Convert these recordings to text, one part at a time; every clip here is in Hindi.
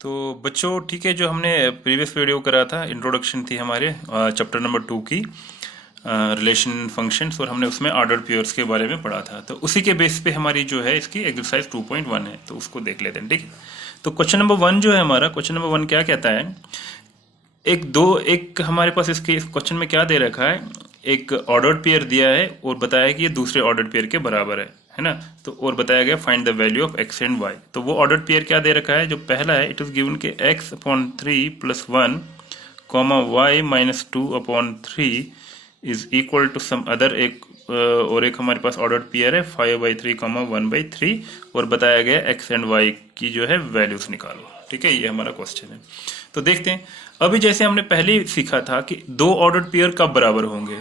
तो बच्चों ठीक है, जो हमने प्रीवियस वीडियो करा था, इंट्रोडक्शन थी हमारे चैप्टर नंबर 2 की रिलेशन फंक्शंस, और हमने उसमें ऑर्डर्ड पेयर्स के बारे में पढ़ा था। तो उसी के बेस पे हमारी जो है इसकी एक्सरसाइज 2.1 है, तो उसको देख लेते हैं। ठीक है, तो क्वेश्चन नंबर 1 जो है हमारा, क्वेश्चन नंबर 1 क्या कहता है, एक हमारे पास इसके इस क्वेश्चन में क्या दे रखा है, एक ऑर्डर्ड पेयर दिया है और बताया कि ये दूसरे ऑर्डर्ड पेयर के बराबर है ना। तो और बताया गया find the value of x and y. तो वो ऑर्डर्ड पेयर क्या दे रखा है, जो पहला है, इट इज गिवन के x upon 3 plus 1 comma y minus 2 upon 3 is equal to some other, और एक हमारे पास ऑर्डर्ड पेयर है 5/3 कॉमा 1/3, और बताया गया एक्स एंड वाई की जो है वैल्यूज निकालो। ठीक है, ये हमारा क्वेश्चन है। तो देखते हैं, अभी जैसे हमने पहले ही सीखा था कि दो ऑर्डर्ड पेयर कब बराबर होंगे,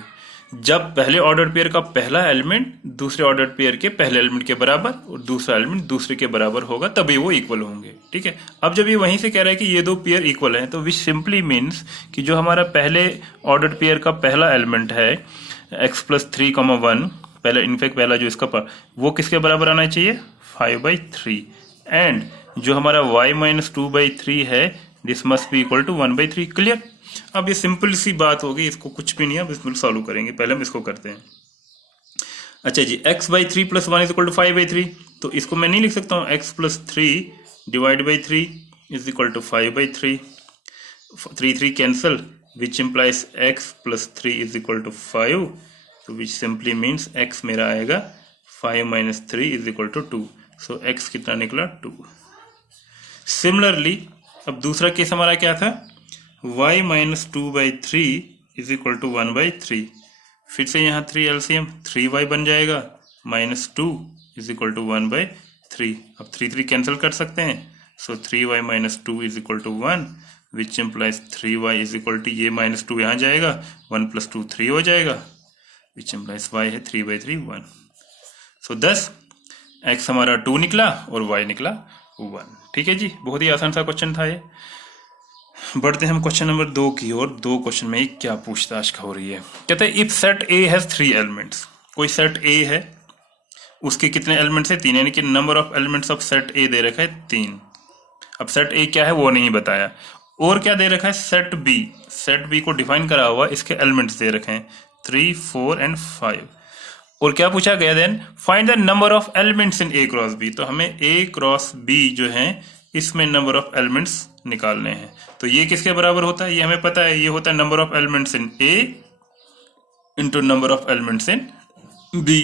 जब पहले ऑर्डर्ड पेयर का पहला एलिमेंट दूसरे ऑर्डर्ड पेयर के पहले एलिमेंट के बराबर और दूसरा एलिमेंट दूसरे के बराबर होगा, तभी वो इक्वल होंगे। ठीक है, अब जब ये वहीं से कह रहा है कि ये दो पेयर इक्वल हैं, तो विच सिंपली मीन्स कि जो हमारा पहले ऑर्डर्ड पेयर का पहला एलिमेंट है x प्लस 3,1, पहले इनफैक्ट पहला जो इसका वो किसके बराबर आना चाहिए, 5/3, एंड जो हमारा y माइनस 2/3 है, this must be equal to 1/3। Clear. अब ये सिंपल सी बात होगी, इसको कुछ भी नहीं है, अब इसमें सॉल्व करेंगे। पहले हम इसको करते हैं। अच्छा जी, x/3 plus 1 is equal to 5/3, तो इसको मैं नहीं लिख सकता हूँ, x plus 3 divide by 3 is equal to 5/3, 3 cancel, which implies x plus 3 is equal to 5, तो विच सिंपली मीन्स x मेरा आएगा 5 minus 3 is equal to 2, so x कितना निकला, 2। सिमिलरली अब दूसरा केस हमारा क्या था, y minus 2/3 is equal to 1/3, फिर से यहाँ 3 एलसीएम, 3y बन जाएगा, माइनस 2 इज इक्वल टू 1/3। अब 3 कैंसिल कर सकते हैं, so 3y minus 2 is equal to 1, which implies 3y is equal to, ये माइनस 2 यहाँ जाएगा, 1 प्लस 2 3 हो जाएगा, विच इम्प्लाइज y है 3/3 1। सो दस x हमारा 2 निकला और y निकला 1। ठीक है जी, बहुत ही आसान सा क्वेश्चन था ये। बढ़ते हैं हम क्वेश्चन नंबर 2 की ओर। दो क्वेश्चन में क्या पूछताछ हो रही है, कहते हैं if set A has 3 elements, कोई सेट ए है, उसके कितने एलिमेंट्स है, 3, यानी कि number of elements of set A दे रखा है 3। अब सेट ए क्या है वो नहीं बताया, और क्या दे रखा है, सेट बी को डिफाइन करा हुआ, इसके एलिमेंट्स दे रखे हैं 3, 4 एंड 5, और क्या पूछा गया, then find the number of elements in A cross B. तो हमें ए क्रॉस बी जो है इसमें नंबर ऑफ एलिमेंट्स निकालने हैं। तो ये किसके बराबर होता है, ये हमें पता है, ये होता है number of elements in A into number of elements in B.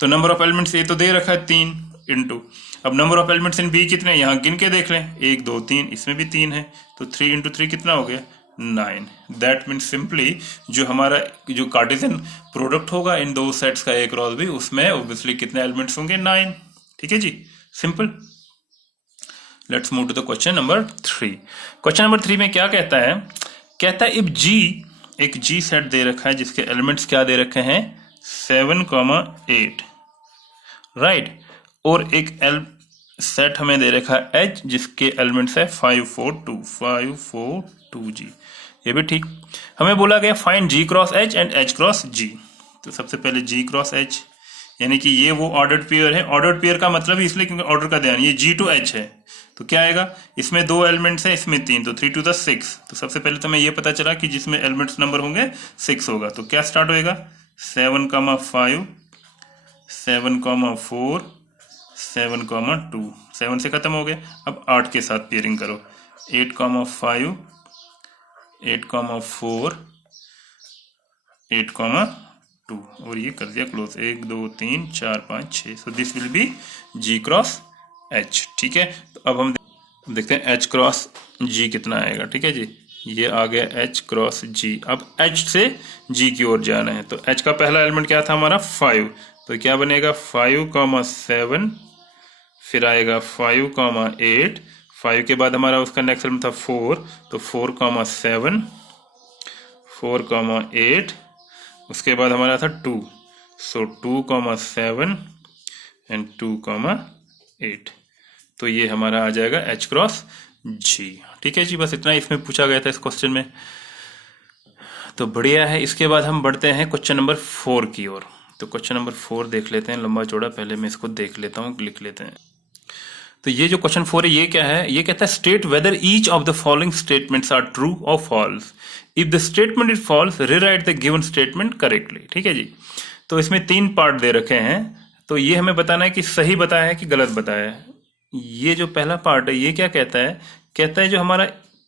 तो नंबर ऑफ एलिमेंट्स ए तो दे रखा है 3 इंटू, अब number of elements in B कितने, यहाँ गिन के देख लें, 1 2 3, इसमें भी 3 है, तो 3 इंटू 3 कितना हो गया, 9। दैट मीन्स सिंपली जो हमारा जो कार्टेशियन प्रोडक्ट होगा इन दो सेट्स का ए क्रॉस बी, उसमें ऑब्वियसली कितने एलिमेंट्स होंगे, 9। ठीक है जी, simple. Let's move to the question number 3। Question number 3 में क्या कहता है, इफ जी, एक जी सेट दे रखा है जिसके एलिमेंट्स क्या दे रखे हैं, 7,8, राइट, और एक सेट हमें दे रखा है एच जिसके एलिमेंट्स है 542 जी, ये भी ठीक। हमें बोला गया find G cross H and H cross G. तो सबसे पहले जी क्रॉस एच, यानी कि ये वो ऑर्डर्ड पेयर है। ऑर्डर्ड पेयर का मतलब इसलिए क्योंकि ऑर्डर का ध्यान, ये जी टू एच है, तो क्या आएगा, इसमें 2 एलिमेंट्स है, इसमें 3, तो 3 to the 6। तो सबसे पहले तो हमें ये पता चला कि जिसमें एलिमेंट्स नंबर होंगे 6 होगा, तो क्या स्टार्ट होएगा, 7,5, 7,4, 7,2, 7 से खत्म हो गया। अब 8 के साथ पेयरिंग करो, 8,5, 8,4, 8,2, और ये कर दिया close, 1 2 3 4 5 6। So this will be G cross H. ठीक है, तो अब हम देखते हैं एच क्रॉस जी कितना आएगा। ठीक है जी, ये आ गया एच क्रॉस जी। अब एच से जी की ओर जाना है, तो एच का पहला एलिमेंट क्या था हमारा, 5, तो क्या बनेगा 5,7, फिर आएगा 5,8, 5 के बाद हमारा उसका नेक्स्ट एलिमेंट था 4, तो 4,7, 4,8, उसके बाद हमारा था 2, सो 2,7 एंड 2,8, तो ये हमारा आ जाएगा एच क्रॉस जी। ठीक है जी, बस इतना इसमें पूछा गया था इस क्वेश्चन में, तो बढ़िया है। इसके बाद हम बढ़ते हैं क्वेश्चन नंबर 4 की ओर। तो क्वेश्चन नंबर 4 देख लेते हैं, लंबा चौड़ा, पहले मैं इसको देख लेता हूँ, लिख लेते हैं। तो ये जो क्वेश्चन 4 है ये क्या है, ये कहता है state whether each of the following statements are true और false. If the statement is false rewrite the given statement correctly. ठीक है जी। तो इसमें 3 पार्ट दे रखे हैं, तो ये हमें बताना है कि सही बताया है कि गलत बताया है। ये जो पहला पार्ट है ये क्या कहता है, कहता है जो हमारा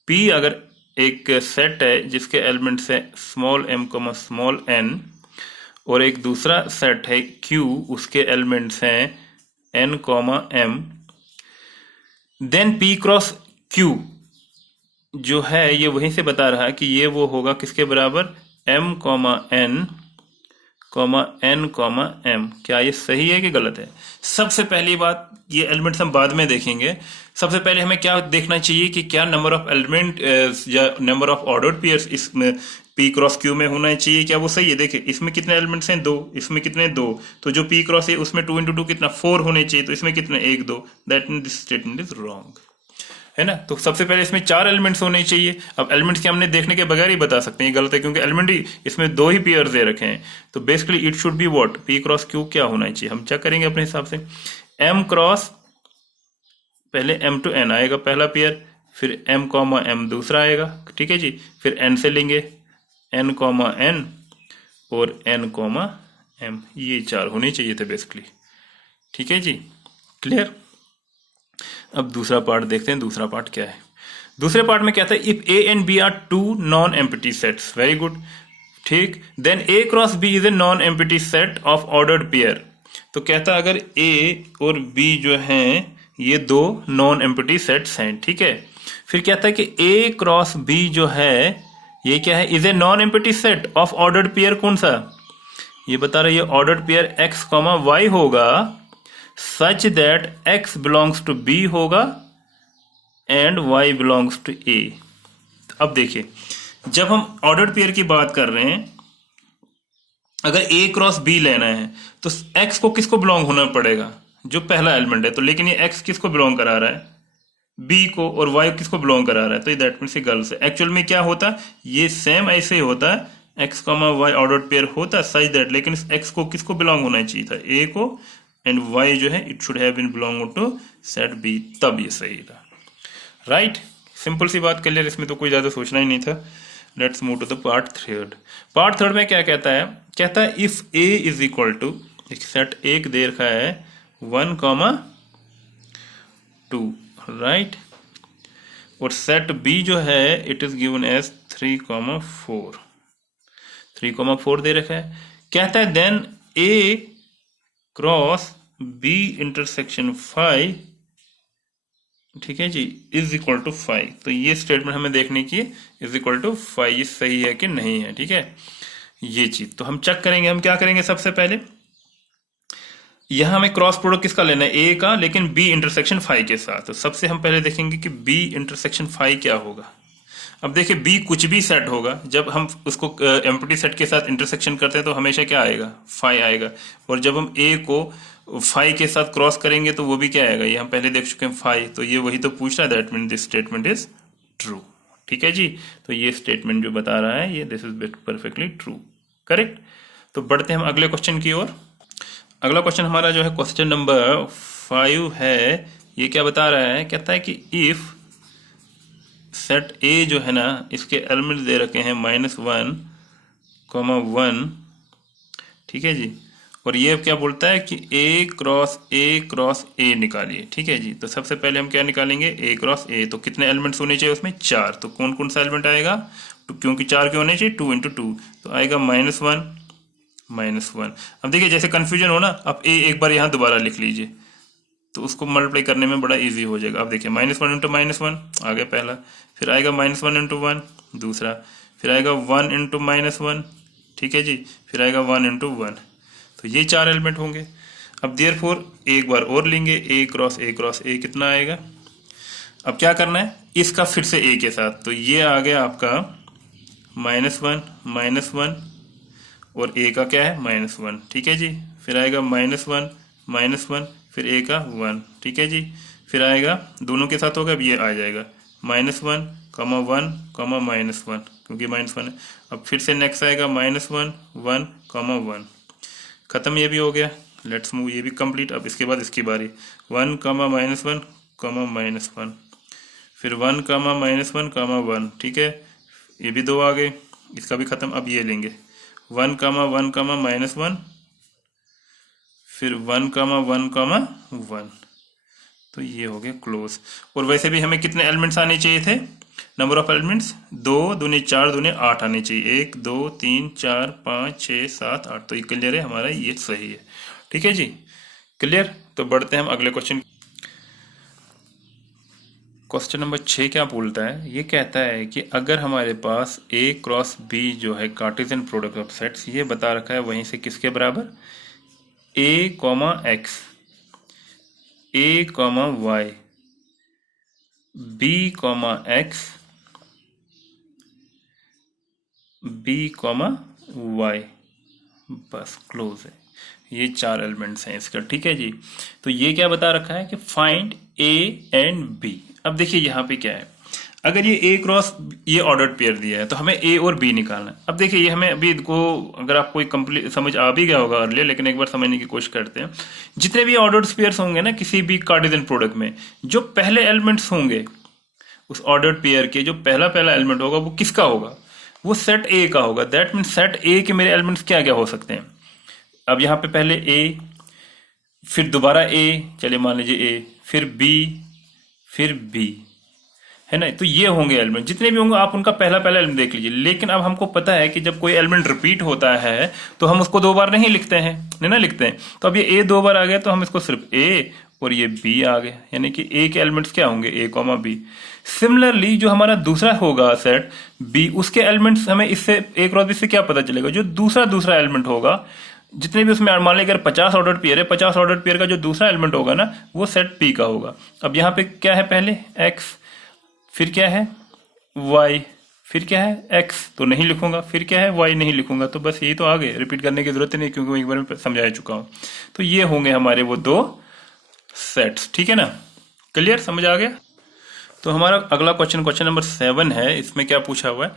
P अगर एक सेट है जिसके एलिमेंट्स है स्मॉल m स्मॉल n, और एक दूसरा सेट है Q, उसके एलिमेंट्स हैं n m, then P cross Q जो है ये वहीं से बता रहा है कि ये वो होगा किसके बराबर, m n m। क्या ये सही है कि गलत है? सबसे पहली बात, ये एलिमेंट्स हम बाद में देखेंगे। सबसे पहले हमें क्या देखना चाहिए कि क्या नंबर ऑफ एलिमेंट या नंबर ऑफ ऑर्डर्ड पेयर्स इसमें P क्रॉस Q में होना चाहिए, क्या वो सही है? देखिए इसमें कितने एलिमेंट्स हैं, 2, इसमें कितने 2, तो जो P क्रॉस है उसमें 2 into 2 कितना 4 होने चाहिए, तो इसमें कितने 1 2, that mean this statement is wrong, है ना। तो सबसे पहले इसमें 4 एलिमेंट्स होने चाहिए। अब एलिमेंट्स के हमने देखने के बगैर ही बता सकते हैं ये गलत है, क्योंकि एलिमेंट ही इसमें 2 ही पेयर दे रखे हैं। तो basically it should be what, P cross Q क्या होना चाहिए, हम चेक करेंगे अपने हिसाब से। M क्रॉस, पहले M to N आएगा पहला पेयर, फिर M M दूसरा आएगा, ठीक है जी। फिर N से लेंगे N N और N M, ये 4 होने चाहिए थे बेसिकली, ठीक है जी, क्लियर। अब दूसरा पार्ट देखते हैं, दूसरा पार्ट क्या है। दूसरे पार्ट में क्या था, इफ A and B are 2 non empty sets, very good, ठीक, then A cross B is a non empty set of ordered pair. तो कहता अगर A और B जो हैं ये 2 नॉन एम्प्टी सेट्स हैं, ठीक है। फिर कहता है कि A क्रॉस B जो है ये क्या है, is a non empty set of ordered pair, कौन सा, ये बता रहा है ये ऑर्डर्ड पेयर X, Y होगा, such that X belongs to B होगा and Y belongs to A। अब देखिए जब हम ऑर्डर्ड पेयर की बात कर रहे हैं, अगर A क्रॉस B लेना है तो X को किसको बिलोंग होना पड़ेगा, जो पहला एलिमेंट है। तो लेकिन ये X किसको बिलोंग करा रहा है, B को, और Y किसको बिलोंग करा रहा है, तो दैट मीन्स गर्ल्स है। एक्चुअल में क्या होता, ये सेम ऐसे ही होता है, X Y ऑर्डर्ड पेयर होता सच दैट, लेकिन इस X को किसको बिलोंग होना चाहिए था, A को, एंड Y जो है it should have been belong to set B, तब ये सही था, राइट। सिंपल सी बात, क्लियर, इसमें तो कोई ज्यादा सोचना ही नहीं था। Let's move to the part third. Part third में क्या कहता है, कहता है if A is equal to, एक सेट एक दे रखा है 1 2, राइट, और सेट B जो है इट इज गिवन एज 3 4, 3 4 दे रखा है। कहता है then A cross B intersection 5, ठीक है जी, इज इक्वल टू 5। तो ये स्टेटमेंट हमें देखने की, इज इक्वल टू 5 ये सही है कि नहीं है, ठीक है, ये चीज तो हम चेक करेंगे। हम क्या करेंगे, सबसे पहले यहां हमें क्रॉस प्रोडक्ट किसका लेना है, A का, लेकिन B इंटरसेक्शन 5 के साथ। तो सबसे हम पहले देखेंगे कि B इंटरसेक्शन 5 क्या होगा। अब देखिए B कुछ भी सेट होगा, जब हम उसको एम्प्टी सेट के साथ इंटरसेक्शन करते हैं तो हमेशा क्या आएगा, 5 आएगा, और जब हम A को 5 के साथ क्रॉस करेंगे तो वो भी क्या आएगा, ये हम पहले देख चुके हैं 5, तो ये वही तो पूछ रहा है, that mean this statement is true, ठीक है जी। तो ये स्टेटमेंट जो बता रहा है ये this is perfectly true, correct. तो बढ़ते हैं हम अगले क्वेश्चन की ओर। अगला क्वेश्चन हमारा जो है क्वेश्चन नंबर 5 है, ये क्या बता रहा है, कहता है कि इफ सेट A जो है ना इसके एलिमेंट्स दे रखे हैं -1, 1, ठीक है जी, और ये क्या बोलता है कि A क्रॉस A निकालिए, ठीक है जी। तो सबसे पहले हम क्या निकालेंगे, A क्रॉस A, तो कितने एलिमेंट्स होने चाहिए उसमें, 4, तो कौन कौन सा एलिमेंट आएगा, क्योंकि 4 के होने चाहिए, 2 into 2, तो आएगा -1। अब देखिए जैसे कंफ्यूजन हो ना, अब A एक बार यहाँ दोबारा लिख लीजिए तो उसको मल्टीप्लाई करने में बड़ा इजी हो जाएगा। अब देखिए -1 into -1 आ गया पहला, फिर आएगा -1 into 1 दूसरा, फिर आएगा 1 into -1, ठीक है जी, फिर आएगा 1 into 1, तो ये 4 एलिमेंट होंगे। अब देयरफॉर एक बार और लेंगे, A क्रॉस A कितना आएगा। अब क्या करना है, इसका फिर से A के साथ, तो ये आ गया आपका -1 और A का क्या है -1, ठीक है जी, फिर आएगा -1 फिर A का 1, ठीक है जी, फिर आएगा दोनों के साथ होगा, अब ये आ जाएगा -1, -1, क्योंकि -1 है। अब फिर से नेक्स्ट आएगा -1, 1, खत्म, ये भी हो गया। लेट्स मूव, ये भी कंप्लीट। अब इसके बाद इसकी बारी 1, -1, कॉमा -1, फिर 1 कॉमा -1 कॉमा 1, ठीक है, ये भी 2 आ गए, इसका भी खत्म। अब ये लेंगे 1 कॉमा 1 कॉमा -1, फिर 1 कॉमा 1 कॉमा 1, तो ये हो गया क्लोज। और वैसे भी हमें कितने एलिमेंट्स आने चाहिए थे, नंबर ऑफ एलिमेंट्स 2 दूनी 4 दूनी 8 आने चाहिए, 1 2 3 4 5 6 7 8, तो ये क्लियर है हमारा, ये सही है। ठीक है जी, क्लियर। तो बढ़ते हैं हम अगले क्वेश्चन। क्वेश्चन नंबर 6 क्या बोलता है, ये कहता है कि अगर हमारे पास A क्रॉस B जो है कार्टेशियन प्रोडक्ट ऑफ सेट्स, ये बता रखा है वहीं से किसके बराबर, A comma X, A comma Y, B comma X, B comma Y, बस क्लोज है। ये 4 एलिमेंट्स हैं इसका, ठीक है जी। तो ये क्या बता रखा है कि फाइंड A एंड B। अब देखिए यहाँ पे क्या है, अगर ये A क्रॉस ये ऑर्डर्ड पेयर दिया है तो हमें A और B निकालना है। अब देखिए ये हमें अभी को अगर आपको कंप्लीट समझ आ भी गया होगा अर्लियर, लेकिन एक बार समझने की कोशिश करते हैं। जितने भी ऑर्डर्ड पेयर्स होंगे ना किसी भी कार्टेशियन प्रोडक्ट में, जो पहले एलिमेंट्स होंगे उस ऑर्डर्ड पेयर के, जो पहला एलिमेंट होगा वो किसका होगा, वो सेट A का होगा। दैट मीन सेट A के मेरे एलिमेंट्स क्या क्या हो सकते हैं। अब यहाँ पे पहले A, फिर दोबारा A, चलिए मान लीजिए A, फिर B, फिर B, है ना। तो ये होंगे एलिमेंट, जितने भी होंगे आप उनका पहला एलिमेंट देख लीजिए। लेकिन अब हमको पता है कि जब कोई एलिमेंट रिपीट होता है तो हम उसको 2 बार नहीं लिखते हैं, नहीं ना लिखते हैं। तो अब ये A 2 बार आ गया तो हम इसको सिर्फ A और ये B आ गया, यानी कि A के एलिमेंट्स क्या होंगे, A कॉमा B। सिमिलरली जो हमारा दूसरा होगा सेट B, उसके एलिमेंट्स हमें इससे A क्रॉस B से क्या पता चलेगा, जो दूसरा एलिमेंट होगा, जितने भी उसमें मान लें अगर 50 ऑर्डर्ड पेयर है, 50 ऑर्डर्ड पेयर का जो दूसरा एलिमेंट होगा ना वो सेट P का होगा। अब यहाँ पे क्या है, पहले X, फिर क्या है Y, फिर क्या है X, तो नहीं लिखूंगा, फिर क्या है Y, नहीं लिखूंगा। तो बस यही तो आ गए, रिपीट करने की जरूरत नहीं क्योंकि मैं एक बार में समझा चुका हूं। तो ये होंगे हमारे वो 2 सेट्स, ठीक है ना, क्लियर, समझ आ गया। तो हमारा अगला क्वेश्चन नंबर 7 है। इसमें क्या पूछा हुआ है,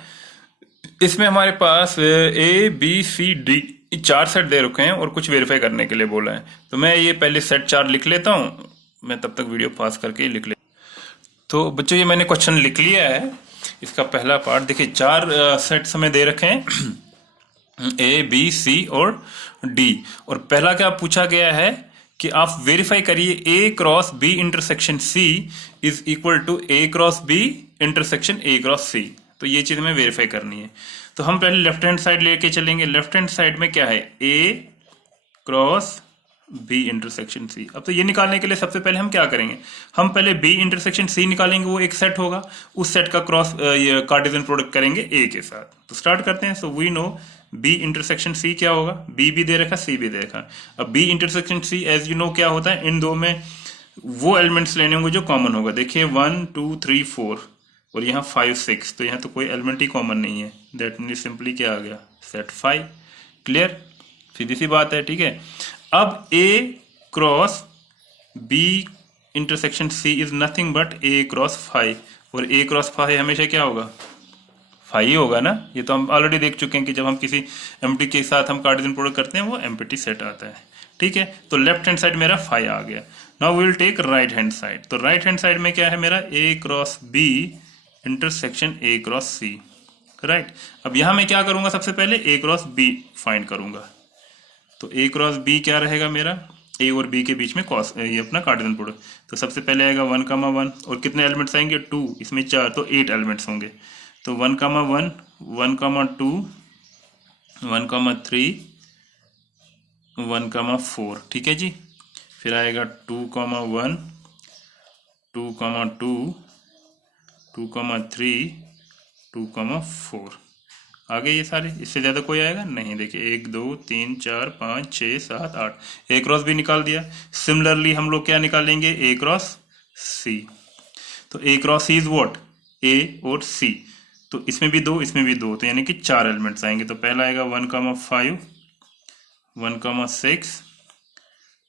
इसमें हमारे पास ABCD 4 सेट दे रखे हैं और कुछ वेरीफाई करने के लिए बोला है। तो मैं ये पहले सेट 4 लिख लेता हूं, मैं तब तक वीडियो पास करके लिख ले। तो बच्चों ये मैंने क्वेश्चन लिख लिया है, इसका पहला पार्ट देखिए। 4 सेट्स हमें दे रखे हैं A, B, C और D, और पहला क्या पूछा गया है कि आप वेरीफाई करिए A cross B intersection C is equal to A cross B intersection A cross C। तो ये चीज हमें वेरीफाई करनी है। तो हम पहले लेफ्ट हैंड साइड लेके चलेंगे। लेफ्ट हैंड साइड में क्या है, A cross B intersection C। अब तो ये निकालने के लिए सबसे पहले हम क्या करेंगे, हम पहले B इंटरसेक्शन C निकालेंगे, वो एक सेट होगा, उस सेट का क्रॉस ये कार्टेशियन प्रोडक्ट करेंगे A के साथ। तो स्टार्ट करते हैं। So we know B intersection C क्या होगा, B भी दे रखा, C भी दे रखा। अब B intersection C as you know क्या होता है, इन दो में वो एलिमेंट्स लेने होंगे जो कॉमन होगा। देखिए 1 2 3 4 और यहाँ 5 6, तो यहाँ तो कोई एलिमेंट ही कॉमन नहीं है। दैट मीन सिंपली क्या आ गया, सेट 5। क्लियर, सीधी सी बात है, ठीक है। अब A cross B intersection C is nothing but A cross 5, और A क्रॉस 5 हमेशा क्या होगा, 5 ही होगा ना। ये तो हम ऑलरेडी देख चुके हैं कि जब हम किसी एम्प्टी के साथ हम कार्टेशियन प्रोडक्ट करते हैं वो एम्प्टी सेट आता है, ठीक है। तो लेफ्ट हैंड साइड मेरा 5 आ गया। Now we will take right hand side. तो राइट हैंड साइड में क्या है मेरा, A cross B intersection A cross C, right. अब यहां मैं क्या करूंगा, सबसे पहले A क्रॉस B फाइंड करूंगा। तो A क्रॉस B क्या रहेगा मेरा, A और B के बीच में कॉस ये अपना कार्टेशियन प्रोडक्ट। तो सबसे पहले आएगा 1 कमा 1, और कितने एलिमेंट्स आएंगे, 2, इसमें 4, तो 8 एलिमेंट्स होंगे। तो 1 कमा 1, 1 कमा 2, 1 कमा 3, 1 कमा 4, ठीक है जी। फिर आएगा 2 कमा 1, 2 कमा 2, 2 कमा 3, 2 कमा 4। आगे ये सारे, इससे ज्यादा कोई आएगा नहीं। देखिए 1 2 3 4 5 6 7 8, A क्रॉस B निकाल दिया। सिमिलरली हम लोग क्या निकालेंगे, A क्रॉस C। तो A cross C is what, A और C। तो इसमें भी 2, इसमें भी 2, तो यानी कि 4 एलिमेंट्स आएंगे। तो पहला आएगा 1 कमा 5, 1 कमा 6,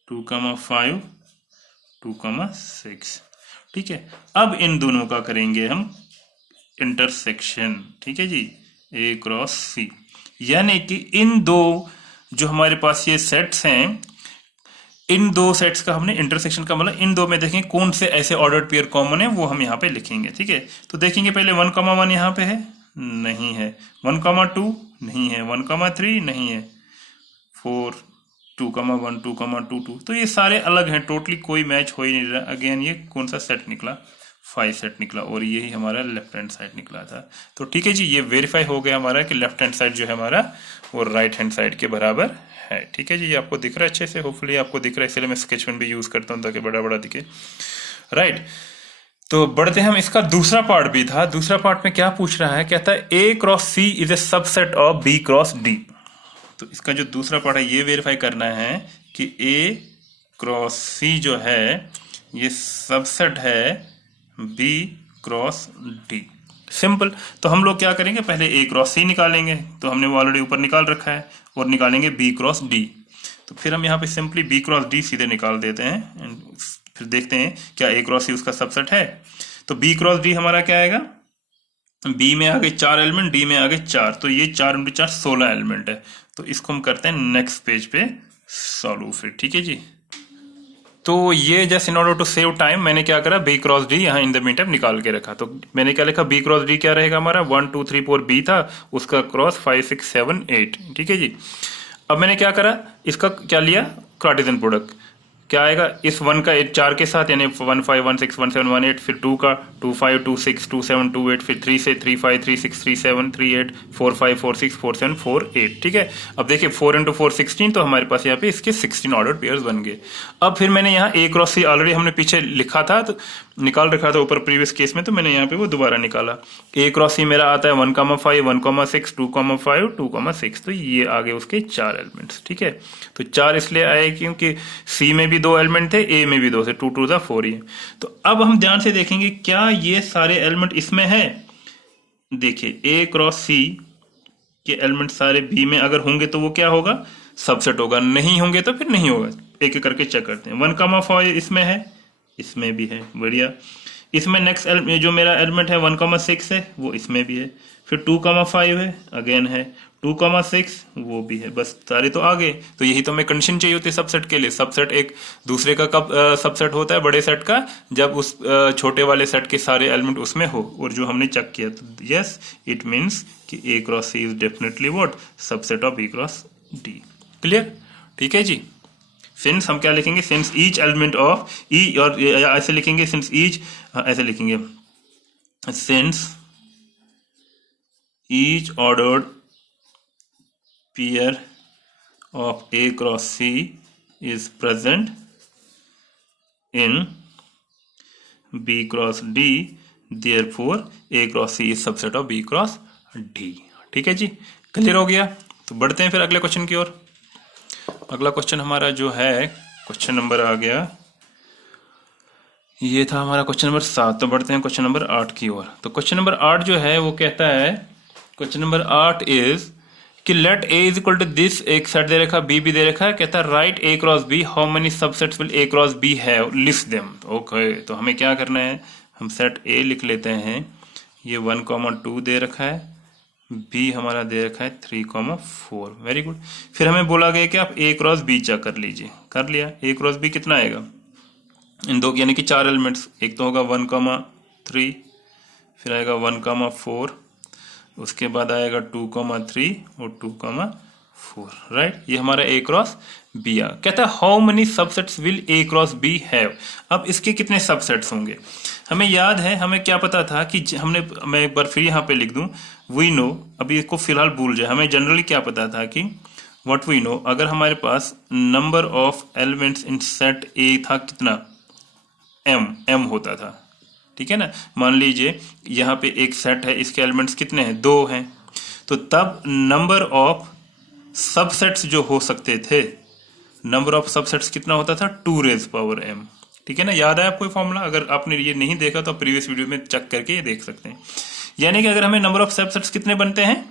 2 कमा 5, 2 कमा 6, ठीक है। अब इन दोनों का करेंगे हम इंटरसेक्शन, ठीक है जी, A क्रॉस C। यानी कि इन दो जो हमारे पास ये सेट्स हैं, इन दो सेट्स का हमने इंटरसेक्शन का मतलब इन दो में देखेंगे कौन से ऐसे ऑर्डर्ड पेयर कॉमन है, वो हम यहाँ पे लिखेंगे। ठीक है, तो देखेंगे पहले 1,1 यहाँ पे है, नहीं है। 1,2 नहीं है। 1,3 नहीं है। 4, 2,1, 2,2, 2, तो ये सारे अलग हैं, टोटली कोई मैच हो ही नहीं रहा। अगेन ये कौन सा सेट निकला, 5 सेट निकला, और यही हमारा लेफ्ट हैंड साइड निकला था। तो ठीक है जी, ये वेरीफाई हो गया हमारा कि लेफ्ट हैंड साइड जो है हमारा वो राइट हैंड साइड के बराबर है। ठीक है जी, ये आपको दिख रहा है अच्छे से, होपफुली आपको दिख रहा है, इसलिए मैं स्केच पेन भी यूज करता हूँ ताकि बड़ा बड़ा दिखे। राइट, तो बढ़ते हैं हम, इसका दूसरा पार्ट भी था। दूसरा पार्ट में क्या पूछ रहा है, कहता है A cross C is a subset of B cross D। तो इसका जो दूसरा पार्ट है ये वेरीफाई करना है कि A क्रॉस C जो है ये सबसेट है B क्रॉस D। सिंपल, तो हम लोग क्या करेंगे, पहले A क्रॉस C निकालेंगे, तो हमने वो ऑलरेडी ऊपर निकाल रखा है, और निकालेंगे B क्रॉस D। तो फिर हम यहाँ पे सिंपली B क्रॉस D सीधे निकाल देते हैं, फिर देखते हैं क्या A क्रॉस C उसका सबसेट है। तो B क्रॉस D हमारा क्या आएगा, B में आ गए 4 एलिमेंट, D में आ गए 4, तो ये 4 × 4 16 एलिमेंट है। तो इसको हम करते हैं नेक्स्ट पेज पे सॉल्व फिर। ठीक है जी, तो ये just in order to save time मैंने क्या करा, B क्रॉस D यहाँ इन द मीन टाइम निकाल के रखा। तो मैंने क्या लिखा, B क्रॉस D क्या रहेगा हमारा, 1 2 3 4 B था, उसका क्रॉस 5 6 7 8। ठीक है जी, अब मैंने क्या करा, इसका क्या लिया, कार्टेशियन प्रोडक्ट। क्या आएगा, इस 1 का 4 के साथ, यानी 1 5 1 6 1 7 1 8, फिर 2 का 2 5 2 6 2 7 2 8, फिर 3 से 3 5 3 6 3 7 3 8 4 5 4 6 4 7 4 8। ठीक है, अब देखिए 4 × 4 16, तो हमारे पास यहाँ पे इसके 16 ऑर्डर पेयर्स बन गए। अब फिर मैंने यहाँ A क्रॉस C ऑलरेडी हमने पीछे लिखा था, तो निकाल रखा था ऊपर प्रीवियस केस में, तो मैंने यहाँ पे वो दोबारा निकाला। A क्रॉस C मेरा आता है 1,5 1,6 2,5 2,6, तो ये आ गए उसके 4 एलिमेंट्स। ठीक है, तो 4 इसलिए आए क्योंकि C में भी 2 एलिमेंट थे, A में भी 2 थे, 2 2 4 ही। तो अब हम ध्यान से देखेंगे क्या ये सारे एलिमेंट इसमें है। देखिए A क्रॉस C के एलिमेंट सारे B में अगर होंगे तो वो क्या होगा, सबसेट होगा, नहीं होंगे तो फिर नहीं होगा। एक एक करके चेक करते हैं। 1,5 इसमें है, इसमें भी है, बढ़िया। इसमें नेक्स्ट जो मेरा एलिमेंट है 1,6 है, वो इसमें भी है। फिर 2,5 है, अगेन है। 2,6 वो भी है, बस सारे तो आ गए। तो यही तो हमें कंडीशन चाहिए होती है सबसेट के लिए। सबसेट एक दूसरे का कब सबसेट होता है, बड़े सेट का, जब उस छोटे वाले सेट के सारे एलिमेंट उसमें हो, और जो हमने चेक किया। तो यस, इट मीन्स कि A cross C is definitely what, subset of B cross D। Clear? ठीक है जी। सिंस हम क्या लिखेंगे, सिंस ईच एलिमेंट ऑफ ई, और ऐसे लिखेंगे सिंस ईच, ऐसे लिखेंगे since each ordered pair of A cross C is present in B cross D, therefore A cross C is subset of B cross D। ठीक है जी, क्लियर हो गया। तो बढ़ते हैं फिर अगले क्वेश्चन की ओर। अगला क्वेश्चन हमारा जो है, क्वेश्चन नंबर आ गया, ये था हमारा क्वेश्चन नंबर 7। तो बढ़ते हैं क्वेश्चन नंबर 8 की ओर। तो क्वेश्चन नंबर 8 जो है वो कहता है, क्वेश्चन नंबर 8 इज कि let A is equal to this, एक सेट दे रखा, B भी दे रखा है, कहता है right A cross B, how many subsets will A cross B have, list them. Okay, तो हमें क्या करना है, हम सेट A लिख लेते हैं, ये 1,2 दे रखा है, B हमारा दे रखा है 3,4। Very good. फिर हमें बोला गया कि आप A क्रॉस B चेक कर लीजिए। कर लिया। A क्रॉस B कितना आएगा, इन दो यानी कि 4 एलिमेंट्स, एक तो होगा 1,3, फिर आएगा 1,4, उसके बाद आएगा 2,3 और 2,4। राइट, ये हमारा A क्रॉस B आ। कहता है how many subsets will A cross B have. अब इसके कितने सबसेट्स होंगे, हमें याद है, हमें क्या पता था कि मैं एक बार फिर यहाँ पे लिख दूं, वी नो, अभी इसको फिलहाल भूल जाए, हमें जनरली क्या पता था कि व्हाट वी नो, अगर हमारे पास number of elements in set A था कितना, m होता था। ठीक है ना, मान लीजिए यहाँ पे एक सेट है, इसके एलिमेंट्स कितने हैं, 2 हैं, तो तब नंबर ऑफ सबसेट्स जो हो सकते थे, नंबर ऑफ सबसेट्स कितना होता था, 2m। ठीक है ना, याद है आपको फॉर्मूला, अगर आपने ये नहीं देखा तो प्रीवियस वीडियो में चेक करके ये देख सकते हैं। यानी कि अगर हमें नंबर ऑफ सबसेट्स कितने बनते हैं,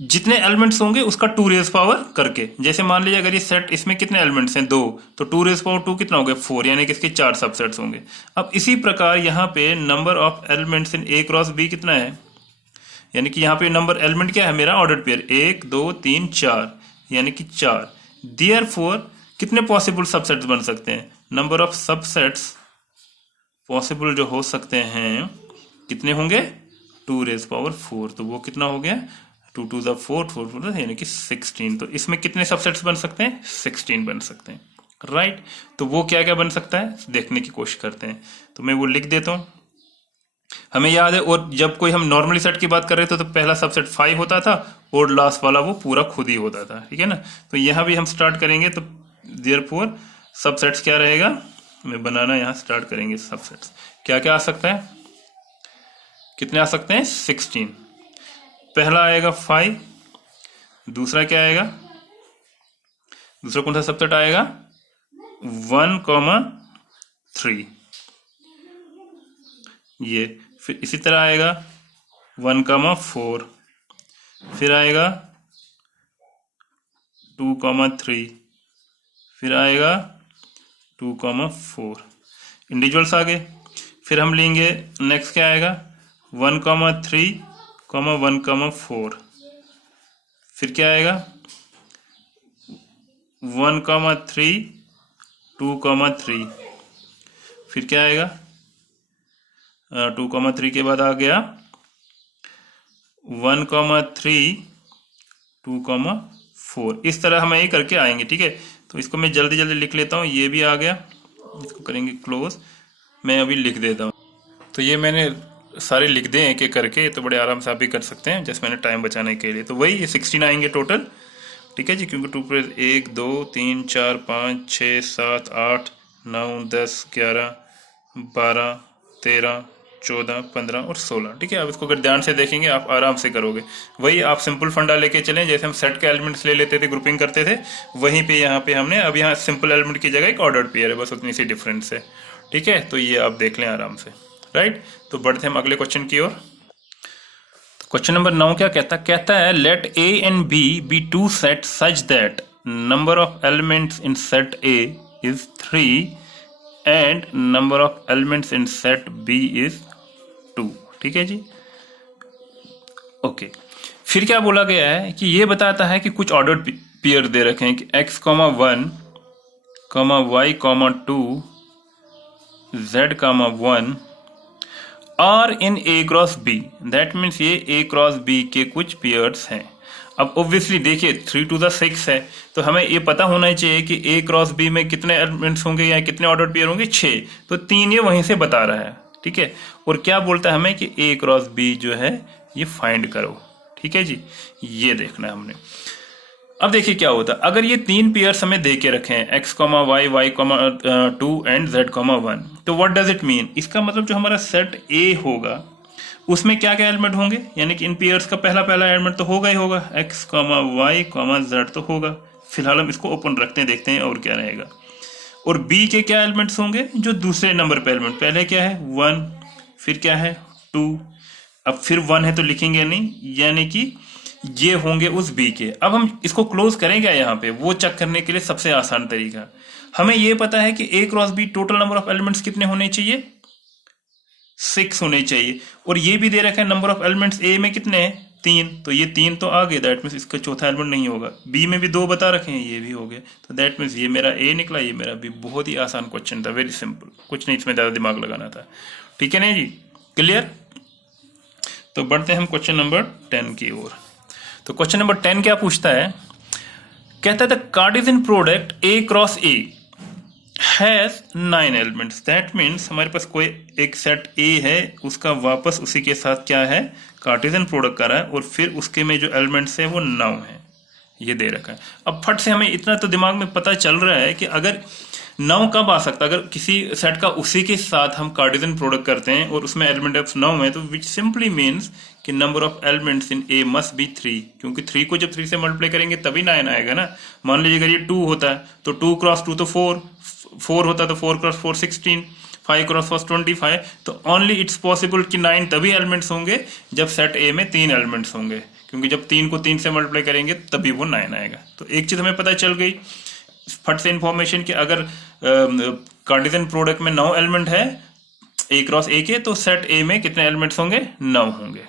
जितने एलिमेंट्स होंगे उसका 2 करके। जैसे मान लीजिए अगर ये सेट, इसमें कितने एलिमेंट्स हैं, 2, तो 2 कितना हो गया, 4, यानी कि इसके 4 सबसेट्स होंगे। अब इसी प्रकार यहाँ पे number of elements in A cross B कितना है, यानी कि यहाँ पे नंबर एलिमेंट क्या है मेरा, ऑर्डर्ड पेयर 1 2 3 4, यानी कि 4। देयरफॉर कितने पॉसिबल सबसेट्स बन सकते हैं? नंबर ऑफ सबसेट्स पॉसिबल जो हो सकते हैं कितने होंगे? 2⁴। तो वो कितना हो गया? 2 to the 4 4 यानी कि 16। तो इसमें कितने सबसेट्स बन सकते हैं? 16 बन सकते हैं, राइट। तो वो क्या क्या बन सकता है देखने की कोशिश करते हैं। तो मैं वो लिख देता हूं, हमें याद है। और जब कोई हम नॉर्मली सेट की बात कर रहे थे तो पहला सबसेट 5 होता था और लास्ट वाला वो पूरा खुद ही होता था, ठीक है ना। तो यहां भी हम स्टार्ट करेंगे तो देयरफॉर सबसेट्स क्या रहेगा, हमें बनाना यहां स्टार्ट करेंगे। सबसेट्स क्या क्या आ सकता है, कितने आ सकते हैं? 16। पहला आएगा 5, दूसरा क्या आएगा, दूसरा कौन सा सबसेट आएगा? 1,3 ये। फिर इसी तरह आएगा 1,4, फिर आएगा 2,3, फिर आएगा 2,4। इंडिविजुअल्स आ गए। फिर हम लेंगे नेक्स्ट क्या आएगा? 1,3, 1,4। फिर क्या आएगा? 1,3, 2,3। फिर क्या आएगा? 2,3 के बाद आ गया 1,3, 2,4। इस तरह हम ये करके आएंगे, ठीक है। तो इसको मैं जल्दी जल्दी लिख लेता हूँ। ये भी आ गया, इसको करेंगे क्लोज। मैं अभी लिख देता हूँ। तो ये मैंने सारे लिख दें एक एक करके, तो बड़े आराम से आप भी कर सकते हैं, जैसे मैंने टाइम बचाने के लिए। तो वही ये 16 आएंगे टोटल, ठीक है जी। क्योंकि 2 पर 1 2 3 4 5 6 7 8 9 10 11 12 13 14 15 और 16, ठीक है। अब इसको अगर ध्यान से देखेंगे आप आराम से करोगे। वही आप सिंपल फंडा लेके चलें, जैसे हम सेट के एलिमेंट्स ले लेते थे, ग्रुपिंग करते थे, वहीं पे यहाँ पे हमने अब यहाँ सिंपल एलिमेंट की जगह एक ऑर्डर्ड पेयर है, बस उतनी सी डिफरेंस है, ठीक है। तो ये आप देख लें आराम से, राइट। तो बढ़ते हम अगले क्वेश्चन की ओर। क्वेश्चन नंबर 9 क्या कहता है let A and B two set such that number of elements in set A is 3 and number of elements in set B is 2, ठीक है जी। ओके, फिर क्या बोला गया है कि ये बताता है कि कुछ ऑर्डर्ड पेयर दे रखे हैं कि x, 1, y, 2, z, 1 are in A cross B. That means ये ए क्रॉस बी के कुछ पेयर्स हैं। अब ऑब्वियसली देखिए 3 to the 6 है, तो हमें ये पता होना चाहिए कि ए क्रॉस बी में कितने एलिमेंट्स होंगे या कितने ऑर्डर्ड पेयर होंगे, 6। तो 3 ये वहीं से बता रहा है, ठीक है। और क्या बोलता है हमें कि ए क्रॉस बी जो है ये फाइंड करो, ठीक है जी। ये देखना है हमने। अब देखिए क्या होता है अगर ये 3 पेयर्स हमें दे के रखे हैं x, y, y, 2 and z, 1। तो व्हाट डज इट मीन? इसका मतलब जो हमारा सेट ए होगा उसमें क्या क्या एलिमेंट होंगे, यानी कि इन पेयर्स का पहला एलिमेंट तो होगा ही होगा, x, y, z तो होगा। फिलहाल हम इसको ओपन रखते हैं, देखते हैं और क्या रहेगा। और b के क्या एलिमेंट्स होंगे? जो दूसरे नंबर पे एलिमेंट, पहले क्या है 1, फिर क्या है 2, अब फिर 1 है तो लिखेंगे नहीं, यानी कि ये होंगे उस बी के। अब हम इसको क्लोज करेंगे यहाँ पे, वो चेक करने के लिए सबसे आसान तरीका, हमें ये पता है कि A cross B total number of elements कितने होने चाहिए? 6 होने चाहिए। और ये भी दे रखा है नंबर ऑफ एलिमेंट्स ए में कितने हैं? 3। तो ये 3 तो आ गए, दैट मीन्स इसका चौथा एलिमेंट नहीं होगा। बी में भी 2 बता रखे हैं, ये भी हो गए, तो दैट मीन्स ये मेरा ए निकला, ये मेरा बी। बहुत ही आसान क्वेश्चन था, वेरी सिंपल, कुछ नहीं इसमें ज्यादा दिमाग लगाना था, ठीक है ना जी, क्लियर। तो बढ़ते हैं हम क्वेश्चन नंबर 10 की ओर। तो क्वेश्चन नंबर 10 क्या पूछता है? कहता है the Cartesian product A cross A has 9 elements. That means हमारे पास कोई एक सेट ए है, उसका वापस उसी के साथ क्या है? कार्टेशियन प्रोडक्ट कर रहा है, और फिर उसके में जो एलिमेंट्स है वो 9 है, ये दे रखा है। अब फट से हमें इतना तो दिमाग में पता चल रहा है कि अगर 9 कब आ सकता है? अगर किसी सेट का उसी के साथ हम कार्टेशियन प्रोडक्ट करते हैं और उसमें एलिमेंट ऑफ 9 है, तो विच सिंपली मीन्स कि number of elements in A must be 3, क्योंकि 3 को जब 3 से मल्टीप्लाई करेंगे तभी 9 आएगा ना। मान लीजिए अगर ये 2 होता है तो 2 क्रॉस 2 तो 4 होता है, तो 4 क्रॉस 4 16, 5 क्रॉस 4 25। तो ओनली इट्स पॉसिबल कि 9 तभी एलिमेंट्स होंगे जब सेट ए में 3 एलिमेंट्स होंगे, क्योंकि जब 3 को 3 से मल्टीप्लाई करेंगे तभी वो 9 आएगा। तो एक चीज हमें पता चल गई फट से इंफॉर्मेशन कि अगर कार्टेशियन प्रोडक्ट में 9 एलिमेंट है ए क्रॉस ए के, तो सेट ए में कितने एलिमेंट्स होंगे? 9 होंगे।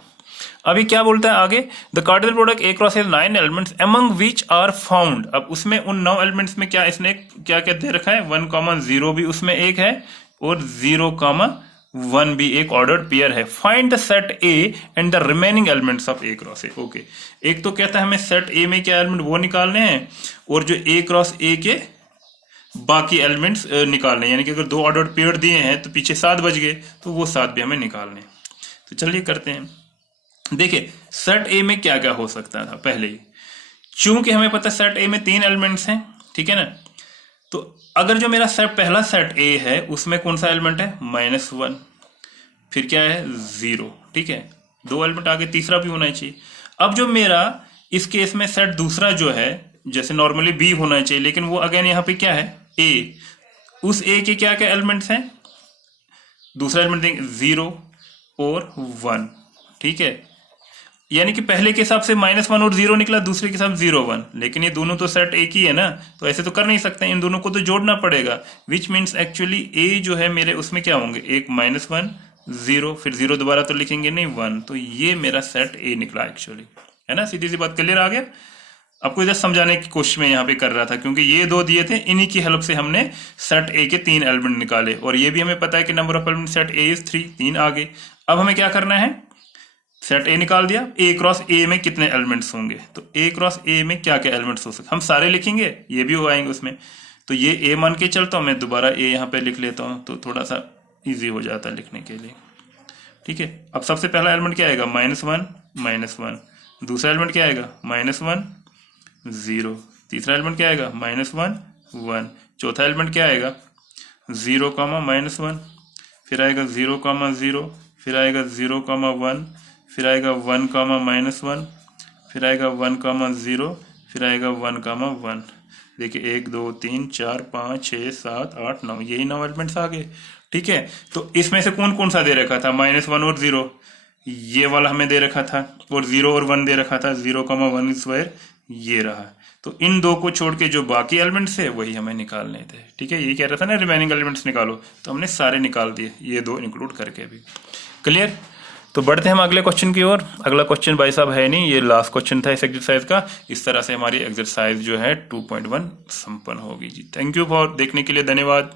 अभी क्या बोलता है आगे, the cardinal product A cross has 9 elements among which are found. अब उसमें उन 9 एलिमेंट्स में क्या इसने क्या क्या दे रखा है, 1,0 भी उसमें एक है और 0,1 भी एक ऑर्डर्ड पेयर है। Find the set A and the remaining elements of A cross A. Okay, एक तो कहता है हमें सेट ए में क्या एलिमेंट वो निकालने हैं और जो ए क्रॉस ए के बाकी एलिमेंट्स निकालने, यानी कि अगर 2 ऑर्डर्ड पेयर दिए हैं तो पीछे 7 बच गए, तो वो 7 भी हमें निकालने। तो चलिए करते हैं। देखिए सेट ए में क्या क्या हो सकता था पहले ही, चूंकि हमें पता है सेट ए में 3 एलिमेंट्स हैं, ठीक है ना। तो अगर जो मेरा सेट पहला सेट ए है उसमें कौन सा एलिमेंट है, -1, फिर क्या है 0, ठीक है, 2 एलिमेंट आगे, तीसरा भी होना चाहिए। अब जो मेरा इस केस में सेट दूसरा जो है, जैसे नॉर्मली बी होना चाहिए, लेकिन वो अगेन यहाँ पे क्या है ए, उस ए के क्या क्या एलिमेंट्स हैं, दूसरा एलिमेंट देंगे 0 और 1, ठीक है। यानी कि पहले के हिसाब से -1 और 0 निकला, दूसरे के हिसाब 0 1, लेकिन ये दोनों तो सेट एक ही है ना, तो ऐसे तो कर नहीं सकते, इन दोनों को तो जोड़ना पड़ेगा। विच मीन्स एक्चुअली ए जो है मेरे उसमें क्या होंगे, एक -1 0, फिर 0 दोबारा तो लिखेंगे नहीं 1, तो ये मेरा सेट ए निकला एक्चुअली, है ना। सीधी सी बात, क्लियर आ गया। आपको इधर समझाने की कोशिश में यहाँ पे कर रहा था, क्योंकि ये 2 दिए थे, इन्हीं की हेल्प से हमने सेट ए के 3 एलिमेंट निकाले, और ये भी हमें पता है कि number of element set A is 3 आ गए। अब हमें क्या करना है, सेट ए निकाल दिया, ए क्रॉस ए में कितने एलिमेंट्स होंगे, तो ए क्रॉस ए में क्या क्या एलिमेंट्स हो सकते, हम सारे लिखेंगे, ये भी हो आएंगे उसमें। तो ये ए मान के चलता हूँ मैं, दोबारा ए यहाँ पे लिख लेता हूँ, तो थोड़ा सा ईजी हो जाता है लिखने के लिए, ठीक है। अब सबसे पहला एलिमेंट क्या आएगा, -1, दूसरा एलिमेंट क्या आएगा, -1 0, तीसरा एलिमेंट क्या आएगा, -1 1, चौथा एलिमेंट क्या आएगा 0, -1, फिर आएगा 0, 0, फिर आएगा 0, 1, फिर आएगा 1, -1, फिर आएगा 1, 0, फिर आएगा 1, 1। देखिए 1 2 3 4 5 6 7 8 9, यही 9 एलिमेंट्स आ गए, ठीक है। तो इसमें से कौन कौन सा दे रखा था, -1 और 0, ये वाला हमें दे रखा था, और 0 और 1 दे रखा था, 0, 1 स्क्वायर ये रहा। तो इन 2 को छोड़ के जो बाकी एलिमेंट्स है वही हमें निकालने थे, ठीक है। ये कह रहा था ना रिमेनिंग एलिमेंट्स निकालो, तो हमने सारे निकाल दिए, ये 2 इंक्लूड करके भी। क्लियर। तो बढ़ते हैं हम अगले क्वेश्चन की ओर। अगला क्वेश्चन भाई साहब है नहीं, ये लास्ट क्वेश्चन था इस एक्सरसाइज का। इस तरह से हमारी एक्सरसाइज जो है 2.1 संपन्न होगी जी। थैंक यू फॉर देखने के लिए, धन्यवाद।